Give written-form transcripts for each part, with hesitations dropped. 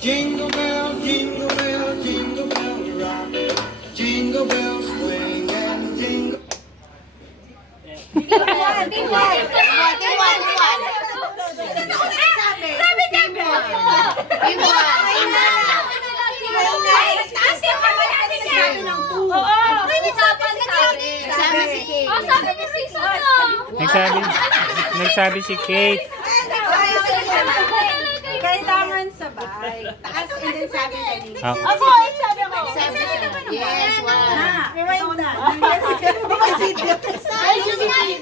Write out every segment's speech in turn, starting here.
Jingle bell, jingle bell rock. Jingle bells swing and jingle. Nagsabi si Kate. Kailangan sabay. Taas and then sabi kanina. Ako, sabi ko. Yes, wow. Rewind na.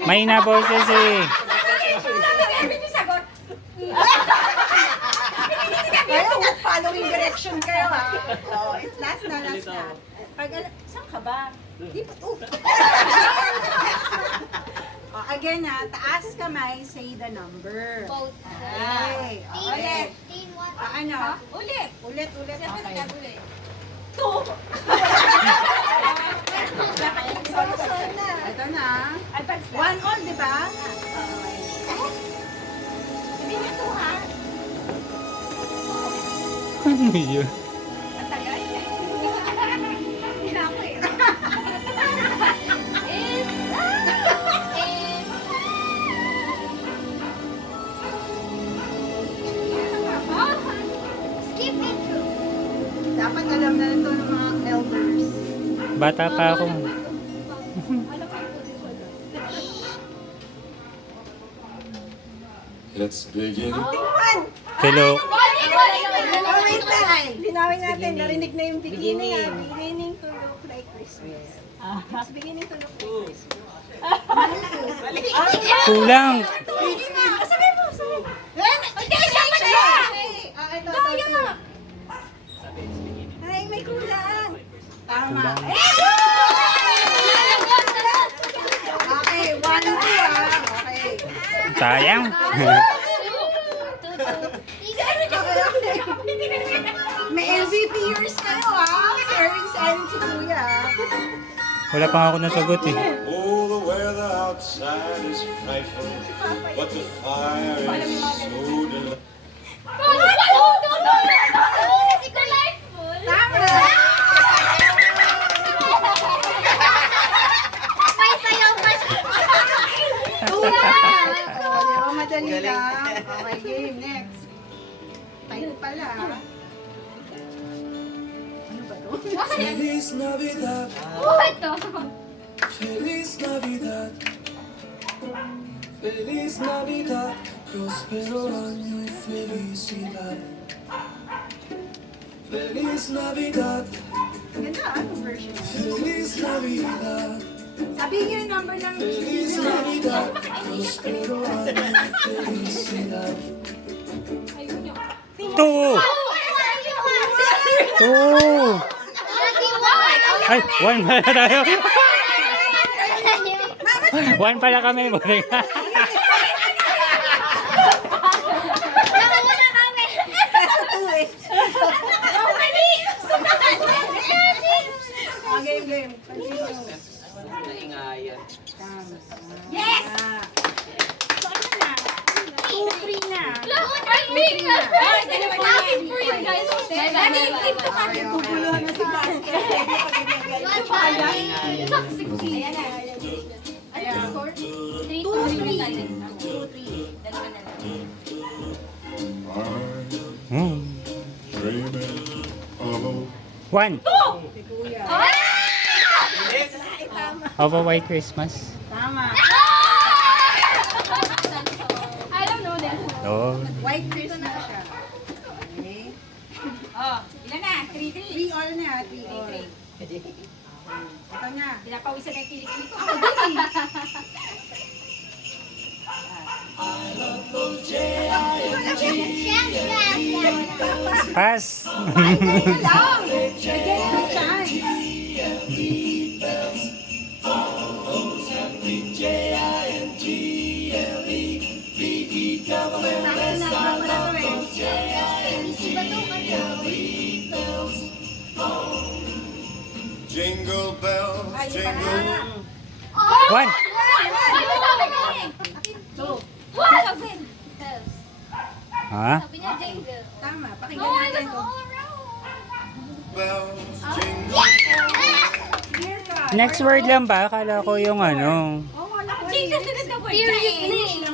may naboses eh. Kayo, following direction kayo ha. Oh, last na. Pag, saan ka ba? Di pa to. Oh, again ha, taas kamay, say the number. Okay. Ulit. Ano? Ulit. Ulit. Okay. 2. Ito na. 1 all, di ba? Hindi niya 2 ha. Ano yun? Matagal. Hindi na ako eh. Dapat alam na ito ng mga elders. Bata pa ako. Let's begin. Hello. Wait lang. Linawin natin. Narinig na yung beginning. Beginning to look like Christmas. It's beginning to look like Christmas. Kulang. Sabi mo. Hindi siya pa siya. Daya. Ay, may kulang. Tama. Kulang. Okay, 1, 2 Okay. Sayang. May MVP years kayo Si Erwin and si Kuya. Wala pa nga ako nasagot eh. Oh, the weather outside is frightful, but the fire is so delightful. Tama. Madali lang. Okay, game. Next. Tayo pala. Ano ba to? Feliz Navidad, Feliz Navidad, Feliz Navidad, próspero año y felicidad. Feliz Navidad, Ganda, anong version? Feliz Navidad, Sabihin niyo yung number ng Feliz Navidad, próspero año y felicidad. 2. 2. Ay, 1 pala tayo. 1 pala kami. Buti nga. Game. Naingayan. Yes! So, ano na? 2, 3 na. Bubuluhan na si Basket. Ayan. 1. Kuya. Of a White Christmas. Tama. I don't know that. Oh. White Christmas siya. Okay. Oh, ilan na? 3-3. 3 all na. 3 all. Ito na. Pinapawisan na yung kilikili ko. Pass. Lang! Bigyan mo chance. Jingle bells, jingle. 1. Ha? Sabi niya jingle. Tama, pakinggan natin. bells, jingle Dear God. Next word lang ba? Akala ko yung ano. Oh, wala ko. Jingle, sunod na word.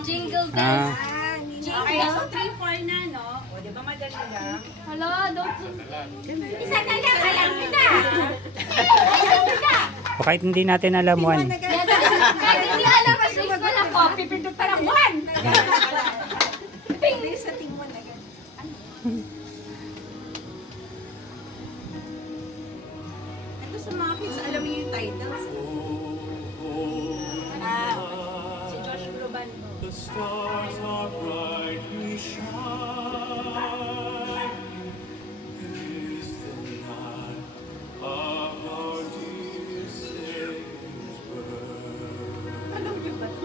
Jingle bells. Ah, Okay, so 3-4 na, no? O, di ba madali lang? Hala, don't Isa na lang, alam kita. Alam kita. o kahit hindi natin alam one. Kahit hindi alam, mas mix na lang ko. Pipindot pa ng one. Hindi sa tingin na agad. Ito sa mga kids, alam niyo yung titles. Ah, okay. Si Josh Groban. The stars are brightly shining. It is the night of our dear Savior's birth. Alam niyo ba ito?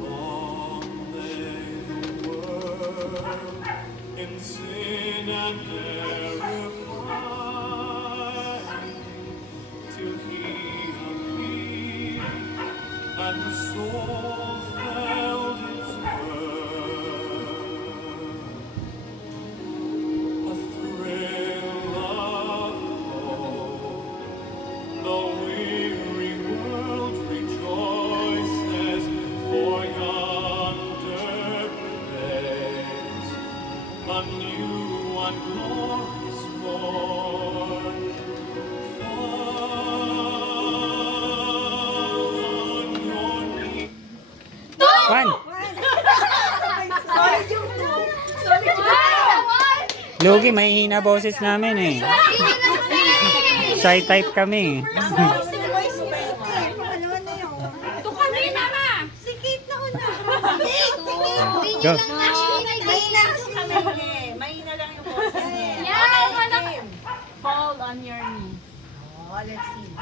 Long lay the world in sin and error pining, till He appeared, and the soul felt its worth. A thrill of hope, the weary world rejoices, for yonder praise a new and glorious morn. Fall on your knees. One. Solid yung two. Solid yung Lugi, may hina boses namin eh. Shy type kami. Voice mate. Ano na yun? Ito kami, mama. Si Kate na una. Go. Mahina Mahina lang yung boses niya. Yeah, anak. Fall on your knees. Oh, let's see.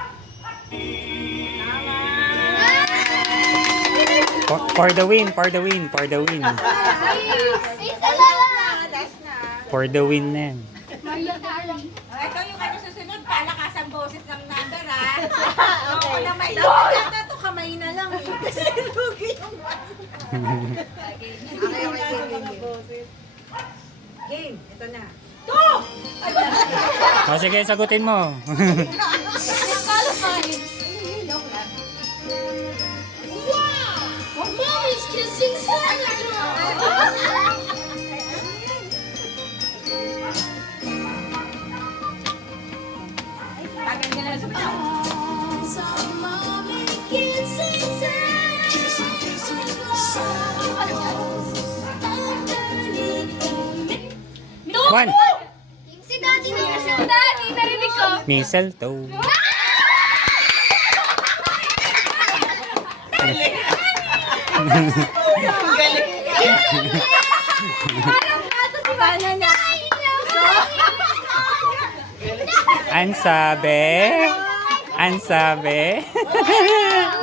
For the win, for the win, for the win. Last na. For the win na yan. Maria Carey. Ito yung ano susunod, palakas ang boses ng number, ha? Oo na may dapat to kamay na lang eh. Kasi lugi yung Okay, game, ito na. O sige, sagutin mo. Disqualified. Wow! Mommy's kissing Santa. Paganda na sa One. Si Daddy na kasi. Daddy, narinig ko. Mistletoe. Parang ato si Bana na. Ang sabi? Ang sabi?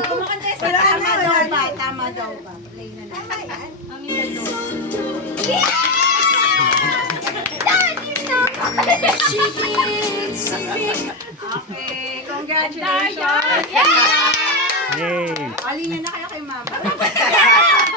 Kumakanta sa tama daw ba? Tama daw ba? Play na natin. Okay, congratulations! Yay! Alinya na kayo kay mama.